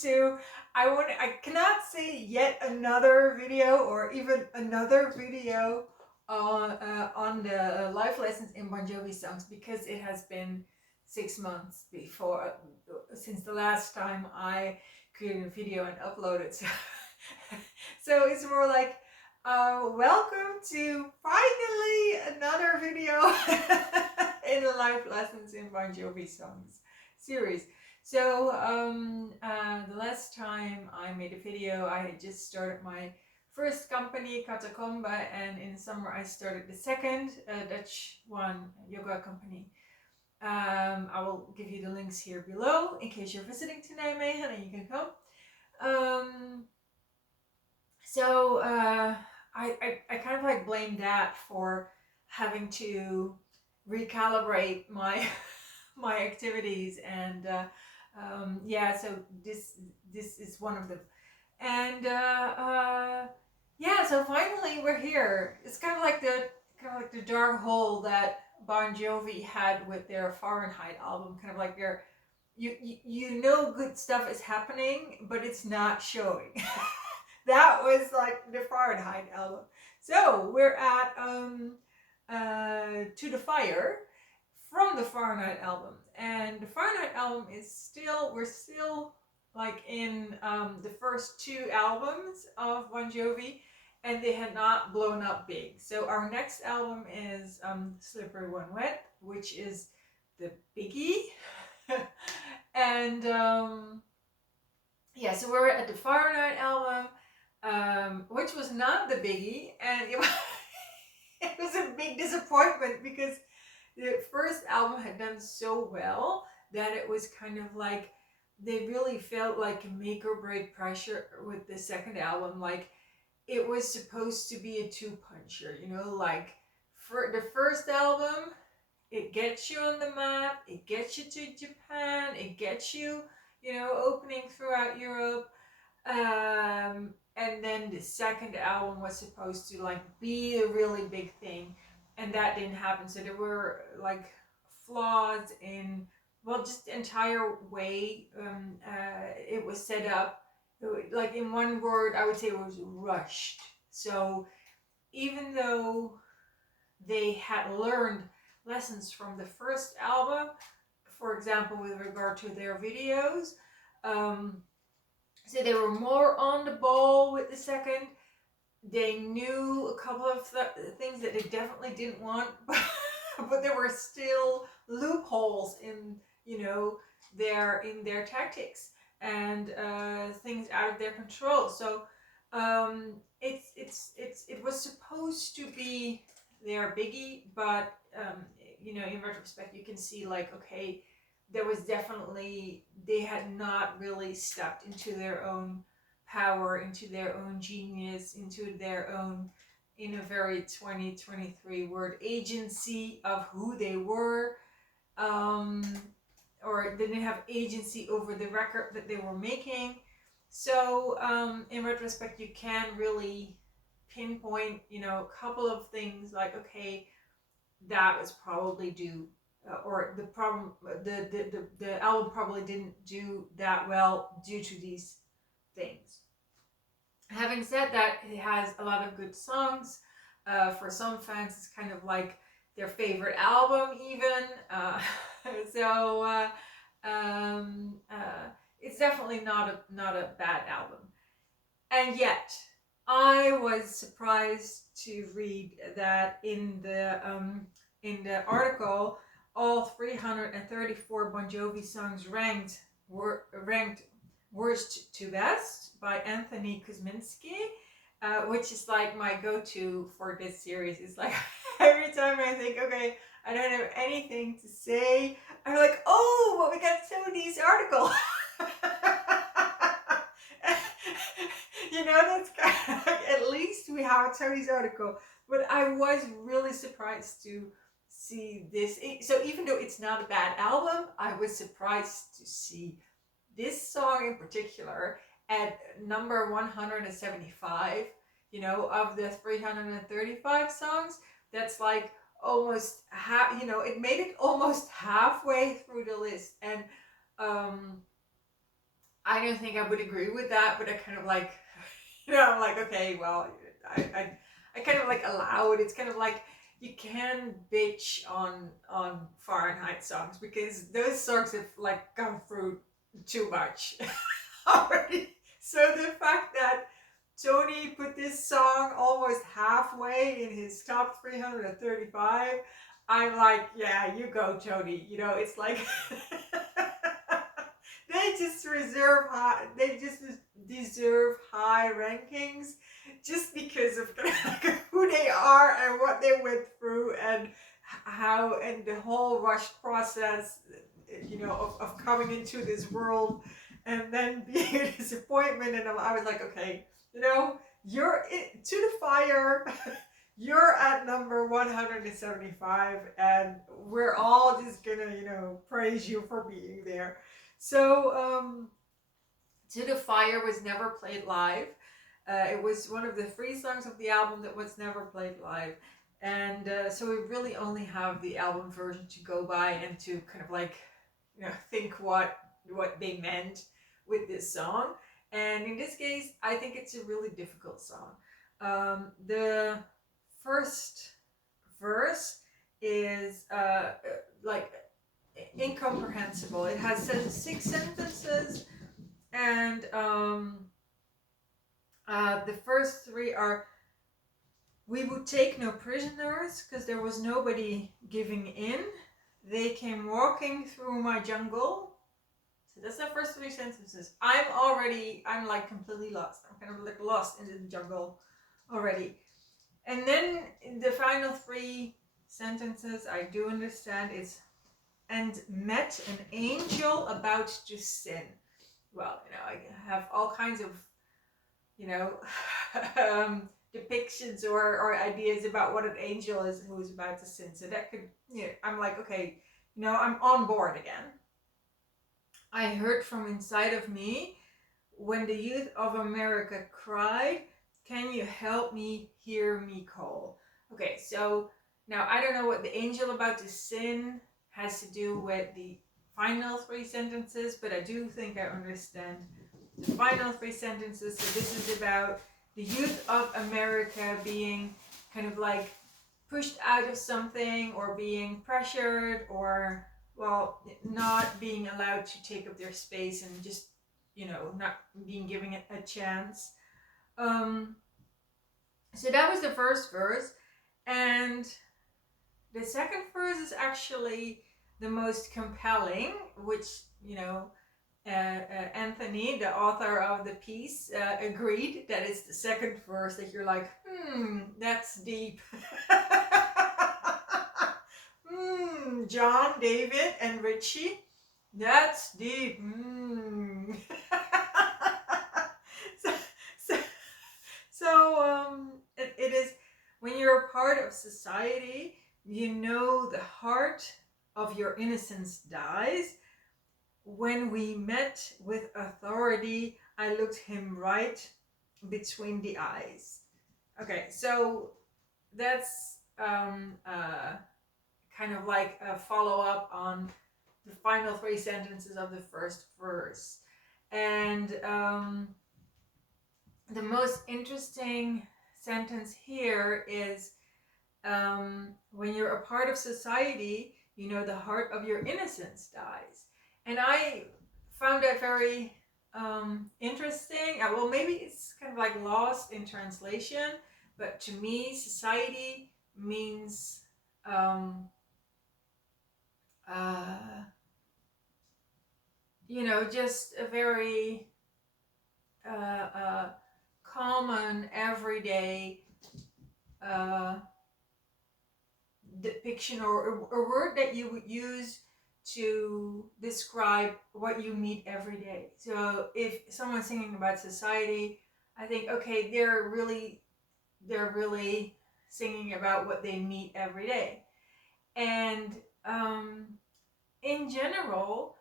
to, I cannot say yet another video or even another video on the live lessons in Bon Jovi songs, because it has been 6 months since the last time I created a video and uploaded. So it's more like, welcome to finally another video in the live lessons in Bon Jovi songs series. So the last time I made a video, I had just started my first company, Catacomba, and in summer I started the second Dutch one, yoga company. I will give you the links here below in case you're visiting to Nijmegen and you can come. I kind of like blame that for having to recalibrate my my activities, and yeah, so this is one of them. And yeah, so finally we're here. It's kind of like the dark hole that Bon Jovi had with their Fahrenheit album. Kind of like you know good stuff is happening, but it's not showing. That was like the Fahrenheit album. So we're at To the Fire from the Fahrenheit album, and the Fahrenheit album we're still like in the first two albums of Bon Jovi, and they had not blown up big. So our next album is Slippery When Wet, which is the biggie. And yeah, so we're at the Fahrenheit album, which was not the biggie, and it was a big disappointment because the first album had done so well that it was kind of like they really felt like a make or break pressure with the second album. Like it was supposed to be a two-puncher, like for the first album, it gets you on the map, it gets you to Japan, it gets you, opening throughout Europe. And then the second album was supposed to like be a really big thing, and that didn't happen. So there were like flaws in, well, just the entire way it was set up. Like in one word, I would say it was rushed. So even though they had learned lessons from the first album, for example, with regard to their videos, so they were more on the ball with the second. They knew a couple of things that they definitely didn't want, but there were still loopholes in their tactics, and things out of their control. So it was supposed to be their biggie, but in retrospect you can see like, okay, there was definitely, they had not really stepped into their own power, into their own genius, into their own, in a very 2023 word, agency of who they were, or didn't have agency over the record that they were making. So in retrospect, you can really pinpoint, a couple of things like, okay, that was probably due, or the problem, the album probably didn't do that well due to these things. Having said that, it has a lot of good songs. For some fans, it's kind of like their favorite album, even. So it's definitely not a bad album. And yet, I was surprised to read that in the article, all 334 Bon Jovi songs were ranked worst to best by Anthony Kuzminski, which is like my go-to for this series. It's like every time I think, okay, I don't have anything to say, I'm like, oh, well, we got Tony's article. That's kind of like, at least we have Tony's article. But I was really surprised to see this. So even though it's not a bad album, I was surprised to see this song in particular at number 175, of the 335 songs. That's like almost half, it made it almost halfway through the list. And I don't think I would agree with that, but I kind of like, I'm like, okay, well, I kind of like allow it. It's kind of like you can bitch on Fahrenheit songs because those songs have like gone through too much already. So the fact that Tony put this song almost halfway in his top 335, I'm like, yeah, you go, Tony. It's like they just reserve high. They just deserve high rankings just because of who they are and what they went through and how and the whole rush process, of coming into this world and then being a disappointment. And I was like, okay, you're to the fire. You're at number 175, and we're all just gonna, praise you for being there. So, To the Fire was never played live. It was one of the 3 songs of the album that was never played live. And so we really only have the album version to go by and to kind of like, think what they meant with this song. And in this case, I think it's a really difficult song. The first verse is like incomprehensible. It has 6 sentences, and the first 3 are: we would take no prisoners because there was nobody giving in. They came walking through my jungle. So that's the first 3 sentences. I'm like completely lost. I'm kind of like lost in the jungle already. And then the final 3 sentences I do understand. It's and met an angel about to sin. Well, I have all kinds of, depictions or ideas about what an angel is who is about to sin. So that could, I'm like, okay, I'm on board again. I heard from inside of me when the youth of America cried, can you help me hear me call? Okay, so now I don't know what the angel about to sin has to do with the final 3 sentences, but I do think I understand the final 3 sentences. So this is about the youth of America being kind of like pushed out of something or being pressured or, well, not being allowed to take up their space and just, not being given it a chance. So that was the first verse. And the second verse is actually the most compelling, which, Anthony, the author of the piece, agreed that it's the second verse that you're like, that's deep. John, David, and Richie, that's deep. It is when you're a part of society, the heart of your innocence dies. When we met with authority, I looked him right between the eyes. Okay, so that's kind of like a follow-up on the final 3 sentences of the first verse. And the most interesting sentence here is, when you're a part of society, the heart of your innocence dies. And I found that very interesting. Well, maybe it's kind of like lost in translation, but to me, society means just a very common, everyday depiction or a word that you would use to describe what you meet every day. So if someone's singing about society, I think, okay, they're really singing about what they meet every day. And in general,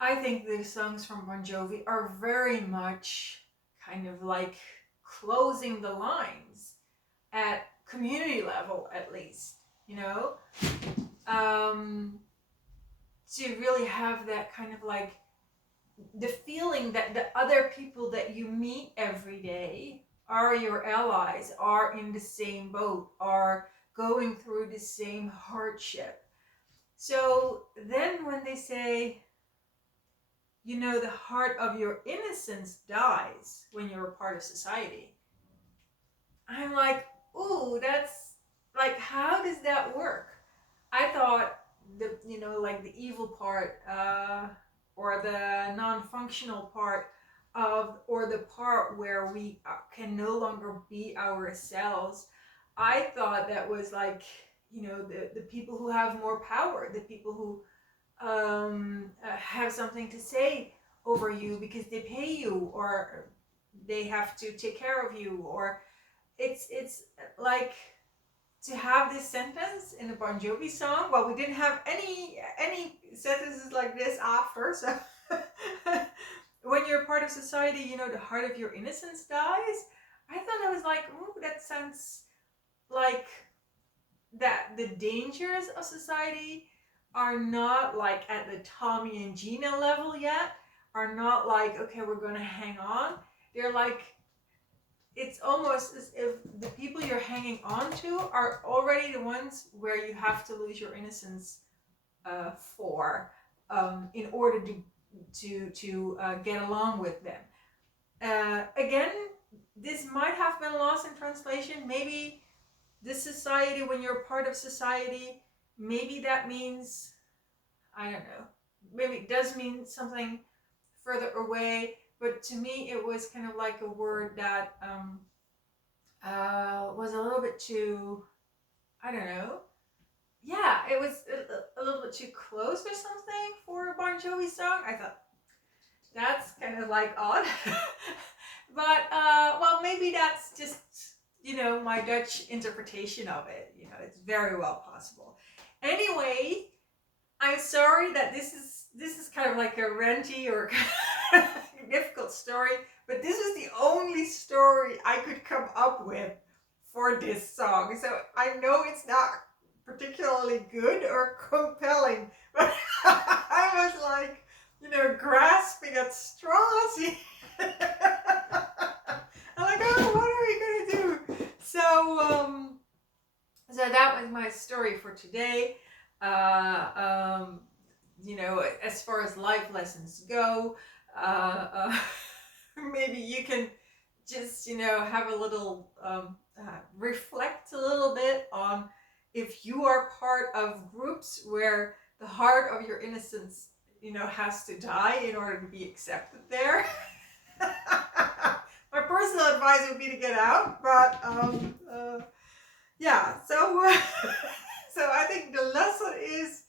I think the songs from Bon Jovi are very much kind of like closing the lines at community level, at least, to really have that kind of like the feeling that the other people that you meet every day are your allies, are in the same boat, are going through the same hardship. So then when they say, you know, the heart of your innocence dies when you're a part of society, I'm like, ooh, that's like, how does that work? I thought the, you know, like the evil part, or the non-functional part of, or the part where we can no longer be ourselves. I thought that was like, you know, the people who have more power, the people who have something to say over you because they pay you, or they have to take care of you, or it's like, to have this sentence in a Bon Jovi song. Well, we didn't have any sentences like this after, so when you're part of society, you know, the heart of your innocence dies. I thought, I was like, ooh, that sounds like that the dangers of society are not like at the Tommy and Gina level yet, are not like, okay, we're gonna hang on. They're like, it's almost as if the people you're hanging on to are already the ones where you have to lose your innocence for, in order to get along with them. Again, this might have been lost in translation. Maybe this society, when you're part of society, maybe that means, I don't know, maybe it does mean something further away, but to me it was kind of like a word that was a little bit too, I don't know, yeah, it was a little bit too close or something for a Bon Jovi song. I thought, that's kind of like odd. But well, maybe that's just, you know, my Dutch interpretation of it. You know, it's very well possible. Anyway, I'm sorry that this is kind of like a ranty or difficult story, but this is the only story I could come up with for this song. So I know it's not particularly good or compelling, but I was like, you know, grasping at straws. I'm like, oh, what are we gonna do? So that was my story for today. You know, as far as life lessons go, maybe you can just, you know, have a little, reflect a little bit on if you are part of groups where the heart of your innocence, you know, has to die in order to be accepted there. My personal advice would be to get out, but yeah, so so I think the lesson is,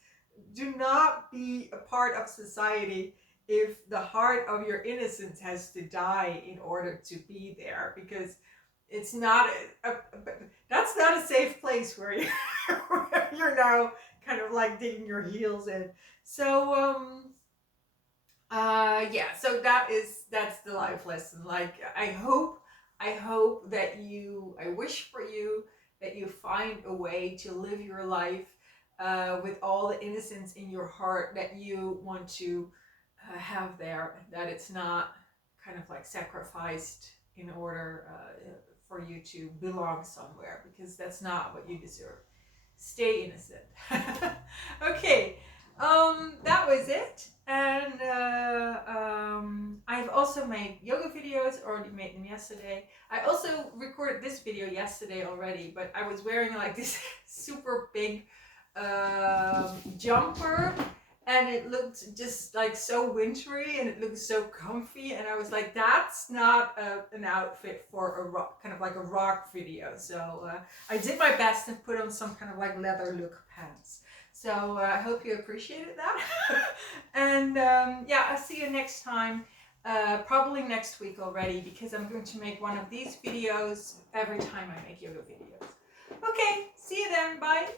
do not be a part of society if the heart of your innocence has to die in order to be there, because it's not that's not a safe place where you're now kind of like digging your heels in. So yeah, so that's the life lesson. Like, I hope that I wish for you that you find a way to live your life with all the innocence in your heart that you want to have there, that it's not kind of like sacrificed in order for you to belong somewhere, because that's not what you deserve. Stay innocent. Okay, that was it. And I've also made yoga videos, already made them yesterday. I also recorded this video yesterday already, but I was wearing like this super big jumper, and it looked just like so wintry, and it looked so comfy, and I was like, that's not an outfit for a rock, kind of like a rock video. So I did my best and put on some kind of like leather look pants. So I hope you appreciated that. And yeah, I'll see you next time, probably next week already, because I'm going to make one of these videos every time I make yoga videos. Okay, see you then, bye.